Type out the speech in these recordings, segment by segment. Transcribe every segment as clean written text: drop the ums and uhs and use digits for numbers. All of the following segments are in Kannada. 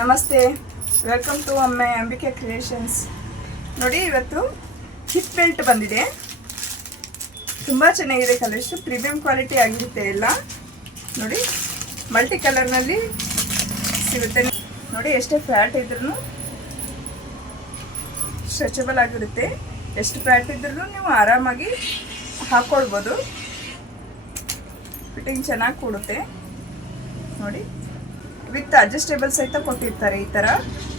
ನಮಸ್ತೆ, ವೆಲ್ಕಮ್ ಟು ಅಮ್ಮ ಅಂಬಿಕೆ ಕ್ರಿಯೇಷನ್ಸ್. ನೋಡಿ, ಇವತ್ತು ಹಿಪ್ ಬೆಲ್ಟ್ ಬಂದಿದೆ. ತುಂಬ ಚೆನ್ನಾಗಿದೆ. ಕಲರ್ಸು ಪ್ರೀಮಿಯಂ ಕ್ವಾಲಿಟಿ ಆಗಿರುತ್ತೆ ಎಲ್ಲ. ನೋಡಿ, ಮಲ್ಟಿ ಕಲರ್ನಲ್ಲಿ ಸಿಗುತ್ತೆ. ನೋಡಿ, ಎಷ್ಟೇ ಫ್ಯಾಟ್ ಇದ್ರೂ ಸ್ಟ್ರೆಚಬಲ್ ಆಗಿರುತ್ತೆ. ಎಷ್ಟು ಫ್ಯಾಟ್ ಇದ್ರೂ ನೀವು ಆರಾಮಾಗಿ ಹಾಕ್ಕೊಳ್ಬೋದು. ಫಿಟ್ಟಿಂಗ್ ಚೆನ್ನಾಗಿ ಕೊಡುತ್ತೆ. ನೋಡಿ, ವಿತ್ ಅಡ್ಜಸ್ಟೇಬಲ್ ಸಹಿತ ಕೊಟ್ಟಿರ್ತಾರೆ. ಈ ಥರ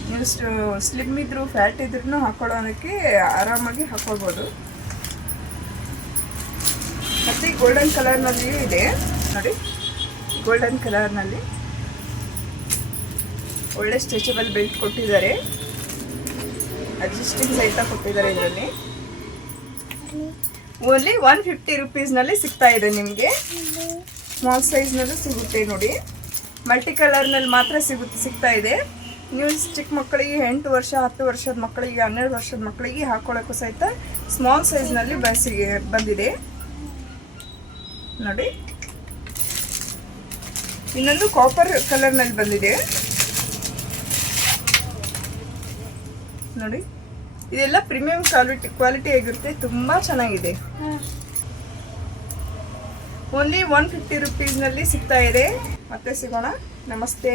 ನೀವು ಸ್ಲಿಮ್ ಇದ್ರೂ ಫ್ಯಾಟ್ ಇದ್ರೂ ಹಾಕೊಳ್ಳೋದಕ್ಕೆ ಆರಾಮಾಗಿ ಹಾಕ್ಕೊಳ್ಬೋದು. ಮತ್ತು ಗೋಲ್ಡನ್ ಕಲರ್ನಲ್ಲಿಯೂ ಇದೆ. ನೋಡಿ, ಗೋಲ್ಡನ್ ಕಲರ್ನಲ್ಲಿ ಒಳ್ಳೆ ಸ್ಟ್ರೆಚಬಲ್ ಬೆಲ್ಟ್ ಕೊಟ್ಟಿದ್ದಾರೆ. ಅಡ್ಜಸ್ಟಿಂಗ್ ಸಹಿತ ಕೊಟ್ಟಿದ್ದಾರೆ. ಇದರಲ್ಲಿ ಓನ್ಲಿ 150 ರುಪೀಸ್ನಲ್ಲಿ ಸಿಗ್ತಾ ಇದೆ ನಿಮಗೆ. ಸ್ಮಾಲ್ ಸೈಜ್ನಲ್ಲೂ ಸಿಗುತ್ತೆ. ನೋಡಿ, ಮಲ್ಟಿ ಕಲರ್ನಲ್ಲಿ ಮಾತ್ರ ಸಿಗ್ತಾ ಇದೆ. ನೀವು ಚಿಕ್ಕ ಮಕ್ಕಳಿಗೆ 8 ವರ್ಷ 10 ವರ್ಷದ ಮಕ್ಕಳಿಗೆ 12 ವರ್ಷದ ಮಕ್ಕಳಿಗೆ ಹಾಕೊಳ್ಳೋಕ್ಕೂ ಸಹಿತ ಸ್ಮಾಲ್ ಸೈಜ್ನಲ್ಲಿ ಬಂದಿದೆ. ನೋಡಿ, ಇನ್ನೊಂದು ಕಾಪರ್ ಕಲರ್ನಲ್ಲಿ ಬಂದಿದೆ. ನೋಡಿ, ಇದೆಲ್ಲ ಪ್ರೀಮಿಯಂ ಕ್ವಾಲಿಟಿ ಆಗಿರುತ್ತೆ. ತುಂಬ ಚೆನ್ನಾಗಿದೆ. ಓನ್ಲಿ 150 ರುಪೀಸ್ನಲ್ಲಿ ಸಿಗ್ತಾ ಇದೆ. ಮತ್ತೆ ಸಿಗೋಣ. ನಮಸ್ತೆ.